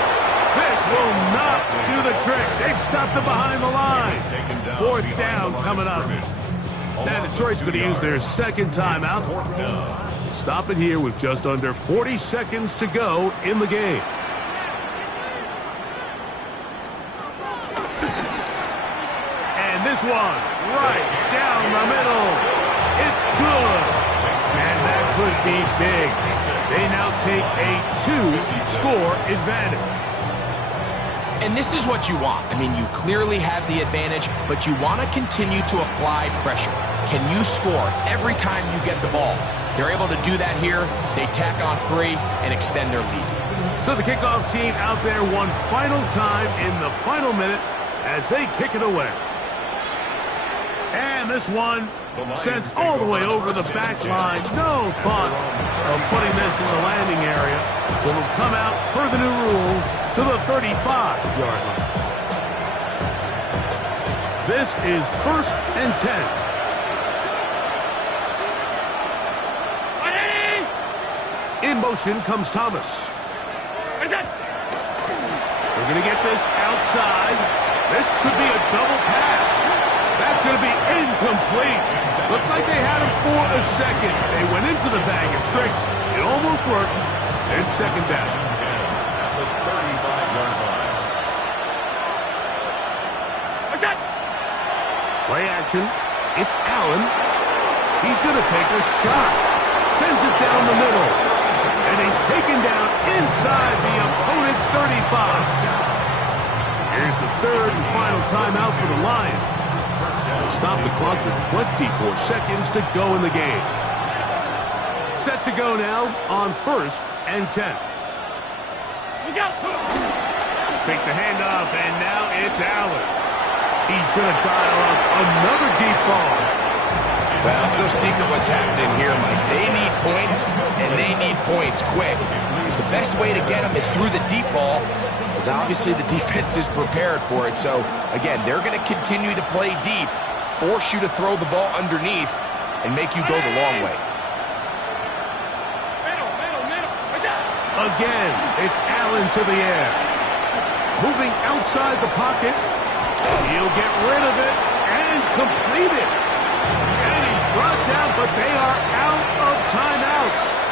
This will not do the trick. They've stopped him behind the line. 4th down coming up. And Detroit's going to use their 2nd timeout. Stop it here with just under 40 seconds to go in the game. And this one right down the middle. It's good. And that could be big. They now take a 2-score advantage. And this is what you want. I mean, you clearly have the advantage, but you want to continue to apply pressure. Can you score every time you get the ball? They're able to do that here. They tack on 3 and extend their lead. So the kickoff team out there one final time in the final minute as they kick it away. And this one sent all the way over the back line. No thought of putting this in the landing area. So it'll come out per the new rule to the 35-yard line. This is 1st and 10. In motion comes Thomas. They're going to get this outside. This could be a double pass. That's going to be incomplete. Looked like they had him for a second. They went into the bag of tricks. It almost worked. And 2nd down. At the 35-yard line. Play action. It's Allen. He's going to take a shot. Sends it down the middle. And he's taken down inside the opponent's 35. Here's the 3rd and final timeout for the Lions. Stop the clock with 24 seconds to go in the game. Set to go now on 1st and 10. Fake the handoff, and now it's Allen. He's going to dial up another deep ball. Well, it's no secret what's happening here, Mike. They need points, and they need points quick. The best way to get them is through the deep ball. But obviously, the defense is prepared for it. So, again, they're going to continue to play deep, force you to throw the ball underneath, and make you go the long way. Again, it's Allen to the air. Moving outside the pocket. He'll get rid of it and complete it. And he's brought down, but they are out of timeouts.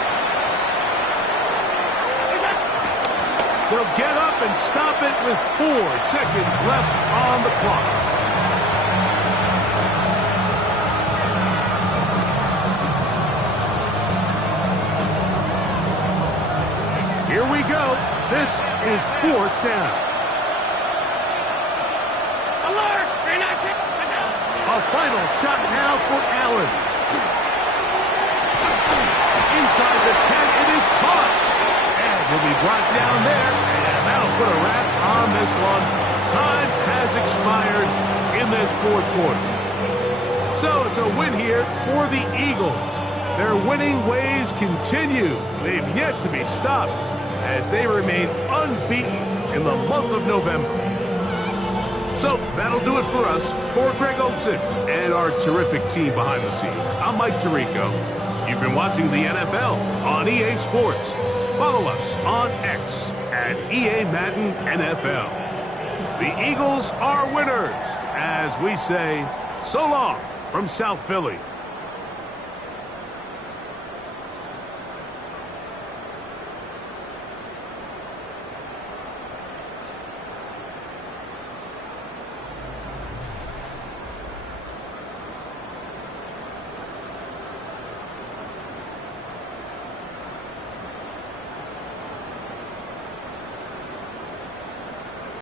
They'll get up and stop it with 4 seconds left on the clock. we go. This is 4th down. Alert! A final shot now for Allen. Inside the 10, it is caught. And he'll be brought down there. And that'll put a wrap on this one. Time has expired in this 4th quarter. So it's a win here for the Eagles. Their winning ways continue. They've yet to be stopped as they remain unbeaten in the month of November. So that'll do it for us. For Greg Olson and our terrific team behind the scenes, I'm Mike Tirico. You've been watching the NFL on EA Sports. Follow us on X at EA Madden NFL. The Eagles are winners as we say so long from South Philly.